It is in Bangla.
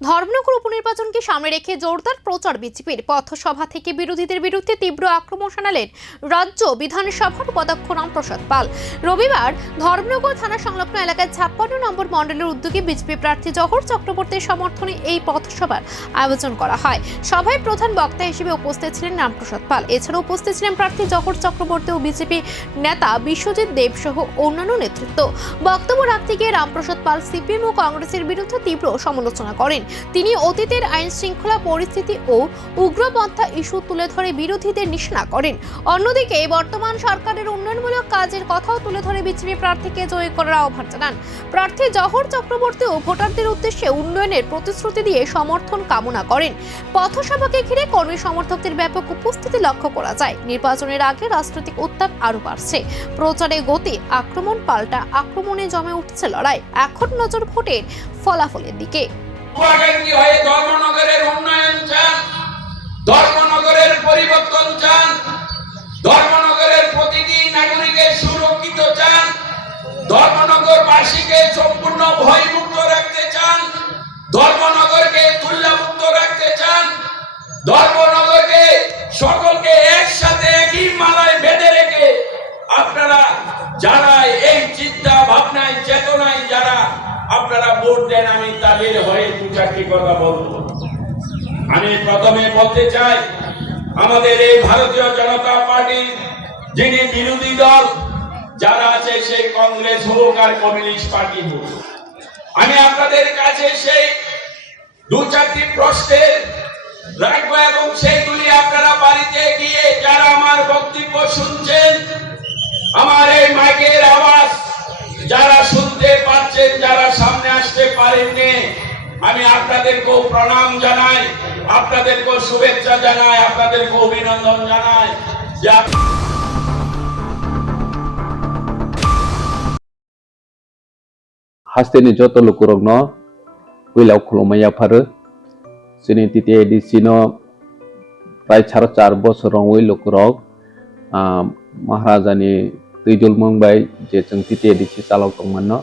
ধর্মনগর উপনির্বাচনকে সামনে রেখে জোরদার প্রচার বিজেপির। পথসভা থেকে বিরোধীদের বিরুদ্ধে তীব্র আক্রমণ শানালেন রাজ্য বিধানসভার উপাধ্যক্ষ রামপ্রসাদ পাল। রবিবার ধর্মনগর থানা সংলগ্ন এলাকায় 56 নম্বর মণ্ডলের উদ্যোগে বিজেপি প্রার্থী জহর চক্রবর্তীর সমর্থনে এই পথসভার আয়োজন করা হয়। সভায় প্রধান বক্তা হিসেবে উপস্থিত ছিলেন রামপ্রসাদ পাল। এছাড়াও উপস্থিত ছিলেন প্রার্থী জহর চক্রবর্তী ও বিজেপি নেতা বিশ্বজিৎ দেব সহ অন্যান্য নেতৃত্ব। বক্তব্য রাখতে গিয়ে রামপ্রসাদ পাল সিপিএম ও কংগ্রেসের বিরুদ্ধে তীব্র সমালোচনা করেন। তিনি অতীতের আইন শৃঙ্খলা পরিস্থিতি ও উগ্রপন্থা ইস্যু তুলে ধরে বিরোধীদের নিশানা করেন। অন্যদিকে বর্তমান সরকারের উন্নয়নমূলক কাজের কথাও তুলে ধরে বিজেপি প্রার্থীকে জয়ী করার আহ্বান জানান। প্রার্থী জহর চক্রবর্তী ও ভোটারদের উদ্দেশ্যে উন্নয়নের প্রতিশ্রুতি দিয়ে সমর্থন কামনা করেন। পথসভাকে ঘিরে কর্মী সমর্থকদের ব্যাপক উপস্থিতি লক্ষ্য করা যায়। নির্বাচনের আগে রাজনৈতিক উত্তাপ আরো বাড়ছে। প্রচারে গতি, আক্রমণ পাল্টা আক্রমণে জমে উঠছে লড়াই। এখন নজর ভোটের ফলাফলের দিকে। ধর্মনগরের উন্নয়ন চান, ধর্মনগরের পরিবর্তন চান, ধর্মনগরের প্রতিটি নাগরিকের সুরক্ষিত চান, ধর্মনগরবাসীকে সম্পূর্ণ ভয়মুক্ত রাখতে চান, ধর্মনগরকে তুল্যমুক্ত রাখতে চান, ধর্মনগরকে সকলকে একসাথে একই মালায় বেঁধে রেখে আপনারা যারা এই চিন্তা ভাবনায় চেতনায় যারা আপনারা ভোট দেন, আমি তাদের হয়ে দু চারটি কথা বলবো। আমি প্রথমে বলতে চাই, আমাদের এই ভারতীয় জনতা পার্টি যিনি বিরোধী দল যারা আছে, সেই কংগ্রেস হোক আর কমিউনিস্ট পার্টি হোক, আমি আপনাদের কাছে সেই দু চারটি প্রশ্নের রাখবো এবং সেইগুলি আপনারা বাড়িতে গিয়ে যারা আমার বক্তব্য শুনছেন, আমার এই মাইকের আওয়াজ যারা শুনতে পাচ্ছেন, যারা সামনে আসতে পারেননি, আমি আপনাদেরকেও প্রণাম জানাই, আপনাদেরকেও শুভেচ্ছা জানাই, আপনাদেরকেও অভিনন্দন জানাই। Hasteni joto lukurogno wilau khulumaya pharu sini titi edisino prai 4 bosorong wi lukurog Maharajani tuijul mongbai je jeng titi edisi chalok tongmano